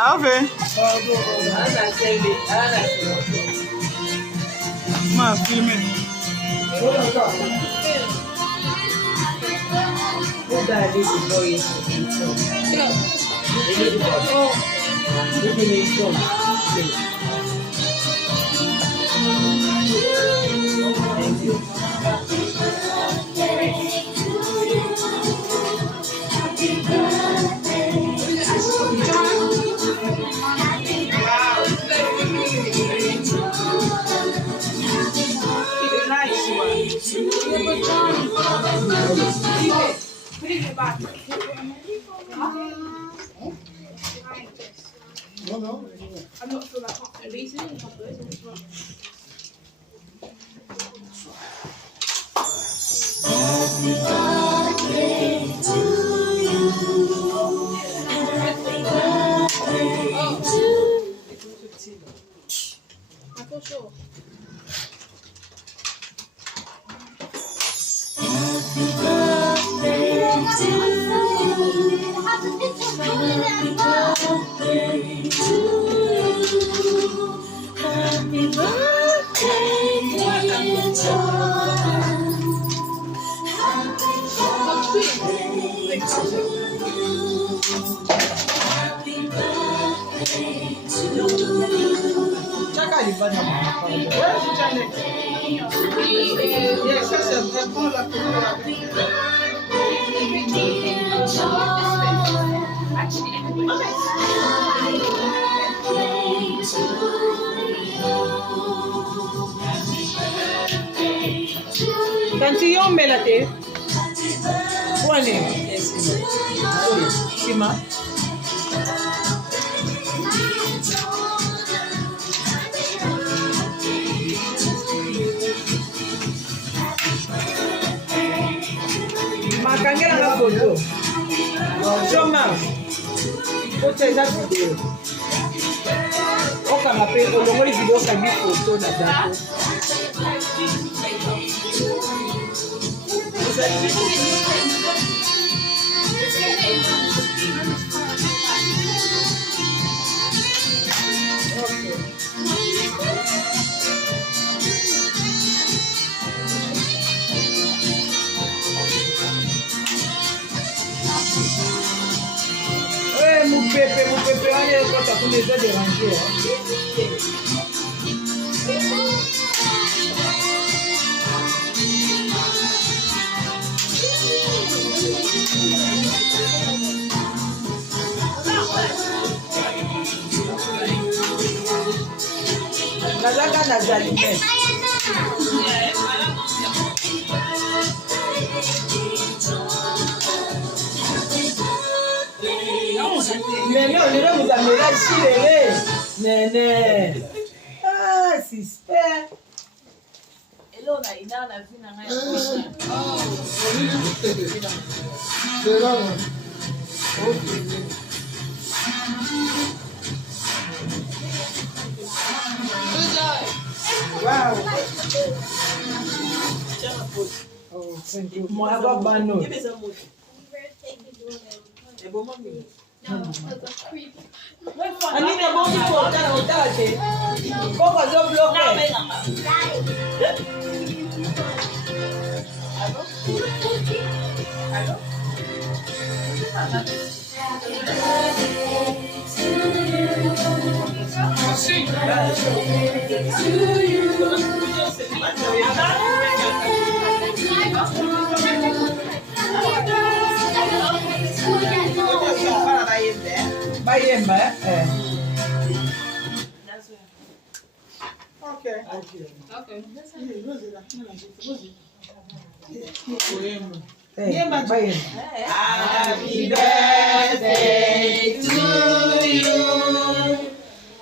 Ave. Ma filme. Thank you. Put it in the box. No. I'm not sure about chocolate. These are in chocolate. Happy birthday to you. Happy birthday to you. I'm not sure. Happy birthday to you. Happy birthday to you. Happy birthday, dear John. Happy birthday to you. Happy birthday to you. Yes, that's a Happy birthday, dear John. Actually, Happy birthday to you. Cantillon melate. Buone. Sima. Makangela na photo. Choma. Photo eza video. Okanga pe olongoli video okangi photo na date. Mon pépé, allez, quand t'as pour les gens déranger. Nazaka nazalime. Nene, on dirait vous amenez là ici, Nene. Ah, sister. hello, na ina na vina na C'est là. Wow. Oh, thank you. Moi, I got bad note. No, that's creepy. I need a body for that. Go for the block. Bayemba, eh? Okay. Okay. Bayemba. Happy birthday to you.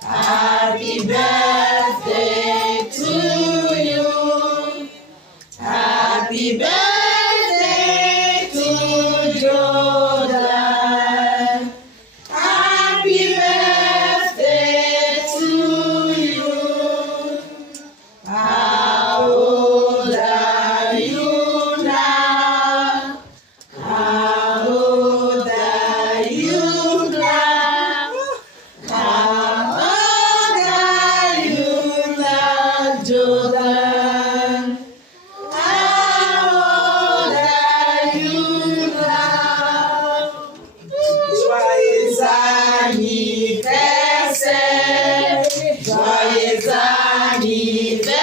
Happy birthday to you. Happy birthday to Jordan. Happy birthday to you. How old are you now? How old are you anniversaire.